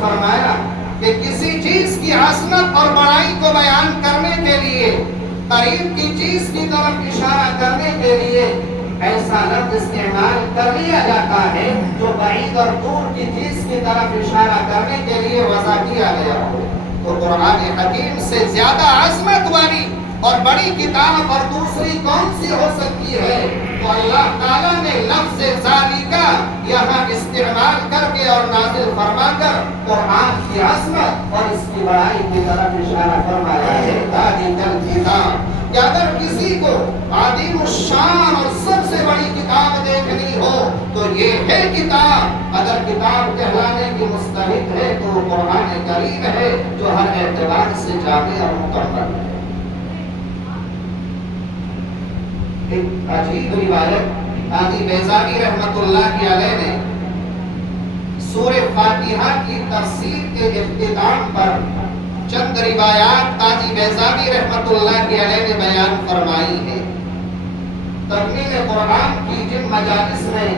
فرمایا کہ کسی چیز کی عظمت اور بڑائی کو بیان کرنے کے لیے، قریب کی چیز کی طرف اشارہ کرنے کے لیے ایسا لفظ استعمال کر لیا جاتا ہے جو بعید اور دور کی چیز کی طرف اشارہ کرنے کے لیے وضع کیا گیا ہو۔ تو قرآن حکیم سے زیادہ عظمت والی اور بڑی کتاب اور دوسری کون سی ہو سکتی ہے؟ تو اللہ تعالیٰ نے لفظ ذالکہ یہاں استعمال کر کے اور نازل فرما کر قرآن کی عظمت اور اس کی بڑائی کی طرف اشارہ فرمایا ہے۔ ذالک الکتاب، کہ اگر کسی کو عظیم الشان اور سب سے بڑی کتاب دیکھنی ہو تو یہ ہے کتاب۔ اگر کتاب کہلانے کی مستحق ہے تو وہ قرآن کریم ہے جو ہر اعتبار سے جامع اور مکمل ہے۔ ایک عجیب روایت قاضی بیضاوی رحمۃ اللہ علیہ نے سورہ فاتحہ کی تفسیر کے اختتام پر چند روایات قاضی بیضاوی رحمۃ اللہ علیہ نے بیان فرمائی ہے۔ تکمیل قرآن کی جن مجالس میں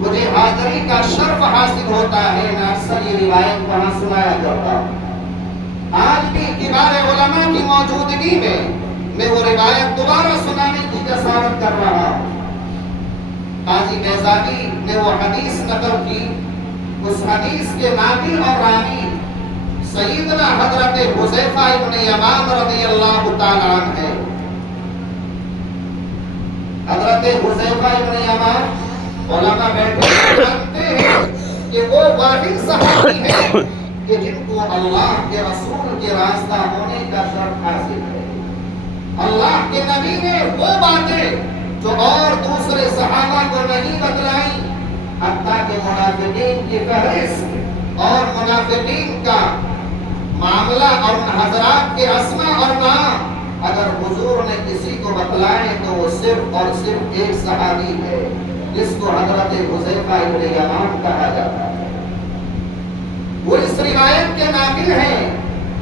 مجھے حاضری کا شرف حاصل ہوتا ہے میں اکثر یہ روایت وہاں سنایا کرتا ہوں۔ آج بھی کبار علماء کی موجودگی میں وہ روایت دوبارہ سنانے کی جسارت کر رہا ہوں۔ قاضی بیضاوی نے وہ حدیث نقل کی، اس حدیث کے ناقل اور راوی سیدنا حضرت حذیفہ ابن یمان رضی اللہ تعالیٰ عنہ ہے۔ حضرت حذیفہ ابن یمان علماء بیٹھے جانتے ہیں کہ وہ واحد صحابی ہیں کہ جن کو اللہ کے رسول کے راستہ ہونے کا شرف حاصل ہے۔ اللہ کے نبی نے وہ باتیں جو اور دوسرے صحابہ کو نہیں بتلائیں، حتیٰ کہ منافقین کی فہرست اور منافقین کا معاملہ اور حضرات کے اسماء اور نام اگر حضور نے کسی کو بتلائے تو وہ صرف اور صرف ایک صحابی ہے جس کو حضرت حذیفہ ابن یمان کہا جاتا ہے۔ وہ اس روایت کے ناقل ہیں،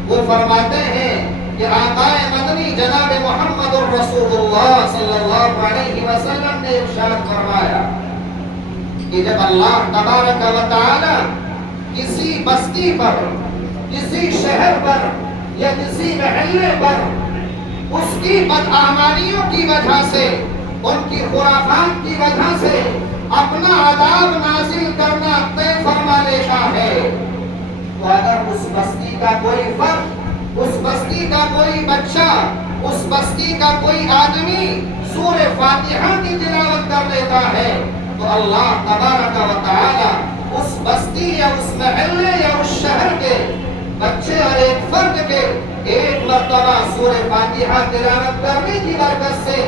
وہ فرماتے ہیں کہ آقا مدنی جناب محمد رسول اللہ صلی اللہ علیہ وسلم نے ارشاد فرمایا کہ جب اللہ تبارک و تعالی کسی بستی پر، کسی شہر پر یا کسی محلے پر اس کی بدعمالیوں کی وجہ سے، ان کی خرافات کی وجہ سے اپنا عذاب نازل کرنا طے فرما لیتا ہے، تو اگر اس بستی کا کوئی فرد، اس بستی کا کوئی بچہ، اس بستی کا کوئی آدمی سورہ فاتحہ کی تلاوت کر لیتا ہے تو اللہ تبارک و تعالی اس بستی یا اس محلے یا اس شہر کے بچے اور ایک فرد کے ایک مرتبہ سورہ فاتحہ تلاوت کرنے کی برکت سے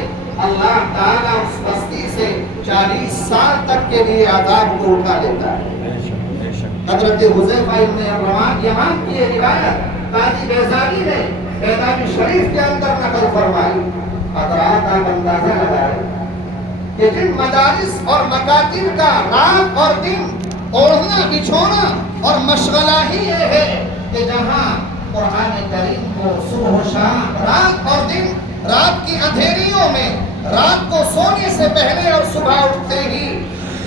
اللہ تعالیٰ اس بستی سے 40 سال تک کے لیے عذاب کو اٹھا لیتا ہے۔ حضرت حذیفہ ابن یمان کی یہ روایت قاضی بیضاوی نے بیضاوی شریف کے اندر نقل فرمائی۔ حضرات آپ اندازہ لگائیں کہ جن مدارس اور مکاتب کا رات اور دن اوڑھنا بچھونا اور مشغلہ ہی یہ ہے کہ جہاں قرآن کریم کو صبح و شام، رات اور دن، رات کی اندھیریوں میں، رات کو سونے سے پہلے اور صبح اٹھتے ہی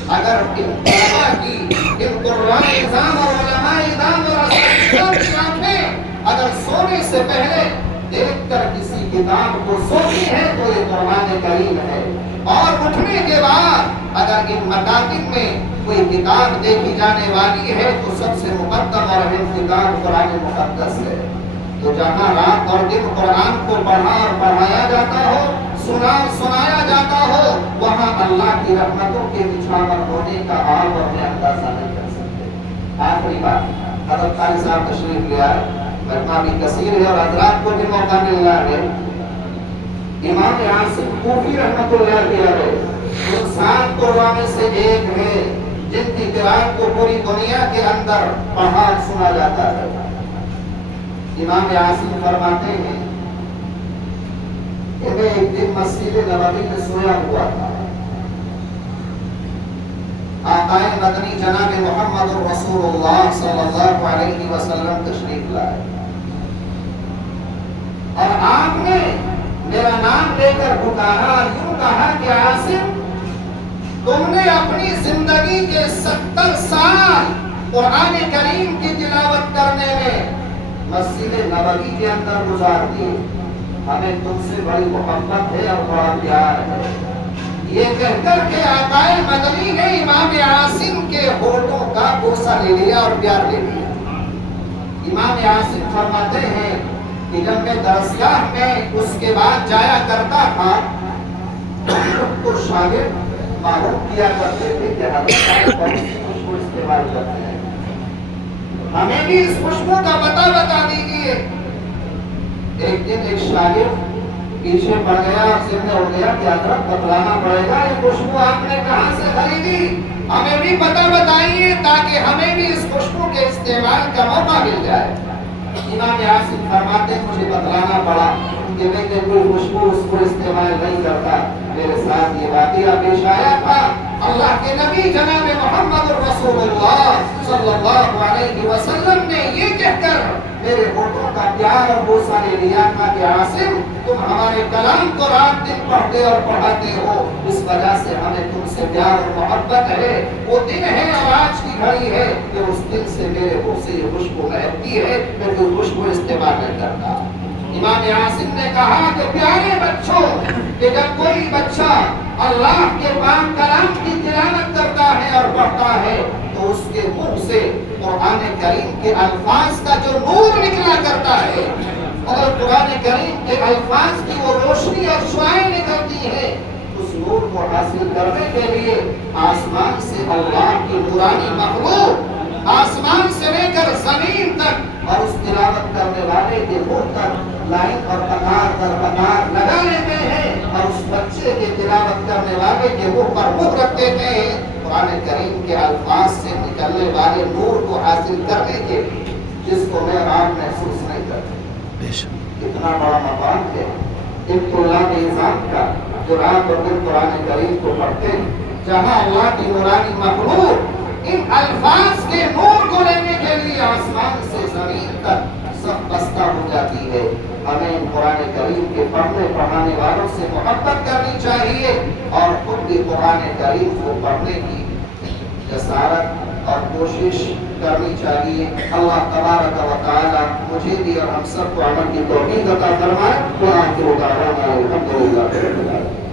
اگر علماء کی، قرآن نظام اور علماء نظام اور اساتذہ کی آنکھیں اگر سونے سے پہلے دیکھ کر کسی کتاب کو سوتی ہے تو یہ قرآن کریم ہے، اور اٹھنے کے بعد اگر ان مکاتب میں کوئی کتاب دیکھی جانے والی ہے تو سب سے مقدم اور اہم کتاب قرآن مقدس ہے۔ تو جہاں رات اور دن قرآن کو پڑھا اور پڑھایا جاتا ہو، سنایا جاتا ہو، وہاں اللہ کی رحمتوں کے بچھاور ہونے کا آپ اپنے اندازہ نہیں کر سکتے۔ آخری بات، حضرت قاری صاحب تشریف لے آئے، مجمع بھی کثیر ہے اور حضرات کو بھی موقع مل رہا ہے۔ امام عاصم کوفی رحمۃ اللہ علیہ ان 7 قرآن میں سے ایک ہے جن کی قرآت کو پوری دنیا کے اندر پڑھا سنا جاتا ہے۔ امام عاصم فرماتے ہیں کہ میں ایک دن مسجد نبوی میں سویا ہوا تھا، آقا مدنی جناب محمد رسول اللہ صلی اللہ علیہ وسلم تشریف لائے اور آپ نے میرا نام لے کر پکارا اور یوں کہا کہ عاصم، تم نے اپنی زندگی کے 70 سال قرآن کریم کی تلاوت کے اندر گزار دی، ہمیں تم سے بڑی محبت ہے اور بڑا پیار ہے۔ یہ کہہ کر کے آقائے مدنی نے امام عاصم کے ہونٹوں کا بوسہ لے لیا اور پیار لے لیا۔ امام عاصم فرماتے ہیں کہ جب میں درسگاہ میں اس کے بعد جایا کرتا تھا تو شاگرد معلوم کیا کرتے تھے کہ حضرت خوشبو استعمال کرتے ہیں، ہمیں بھی اس خوشبو کا پتہ بتا دیجیے۔ ایک دن ایک شاگرد پیچھے پڑ گیا اور ذمہ ہو گیا کہ حضرت بتلانا پڑے گا یہ خوشبو آپ نے کہاں سے خریدی، ہمیں بھی پتہ بتائیے تاکہ ہمیں بھی اس خوشبو کے استعمال کا موقع مل جائے۔ امام عاصم فرماتے مجھے بتلانا پڑا کہ میں نے کوئی خوشبو اس کو استعمال نہیں کرتا، میرے ساتھ یہ واقعہ پیش آیا تھا۔ اللہ کے نبی جناب محمد رسول اللہ صلی اللہ علیہ وسلم نے یہ کہہ کر میرے ہونٹوں کا پیار اور بوسہ لے لیا تھا کہ عاصم تم ہمارے کلام کو رات دن پڑھتے اور پڑھاتے ہو، اس وجہ سے ہمیں تم سے پیار اور محبت ہے۔ وہ دن ہے اور آج کی گھڑی ہے کہ اس دن سے میرے منہ سے یہ خوشبو مہکتی ہے، میں کوئی خوشبو استعمال نہیں کرتا۔ امام عاصم نے کہا کہ پیارے بچوں کہ جب کوئی بچہ اللہ کے پاک کلام کی تلاوت کرتا ہے اور پڑھتا ہے تو اس کے منہ سے قرآن کریم کے الفاظ کا جو نور نکلا کرتا ہے، اور قرآن کریم کے الفاظ کی وہ روشنی اور شعائیں نکلتی ہیں، اس نور کو حاصل کرنے کے لیے آسمان سے اللہ کی نورانی مخلوق آسمان سے لے کر زمین تک اور اس تلاوت کرنے والے کے منہ تک لائن اور قطار در قطار لگا لیتے ہیں اور اس بچے کے تلاوت کرنے والے کے منہ پر منہ رکھ دیتے ہیں قرآن کریم کے الفاظ سے نکلنے والے نور کو حاصل کرنے کے لیے، جس کو میں آپ محسوس نہیں کرتا۔ اتنا بڑا مقام ہے ان طلاب نظام کا جو رات اور دن قرآن کریم کو پڑھتے ہیں، جہاں اللہ کی نورانی مخلوق ان الفاظ کے نور کو لینے کے لیے آسمان سے زمین تک سب بستہ ہو جاتی ہے۔ ہمیں قرآن کریم کے پڑھنے پڑھانے والوں سے محبت کرنی چاہیے اور خود بھی قرآن کریم کو پڑھنے کی جسارت اور کوشش کرنی چاہیے۔ اللہ تبارک و تعالی مجھے بھی اور ہم سب کو عمل کی توفیق عطا فرمائے۔ وآخر دعوانا الحمدللہ رب العالمین۔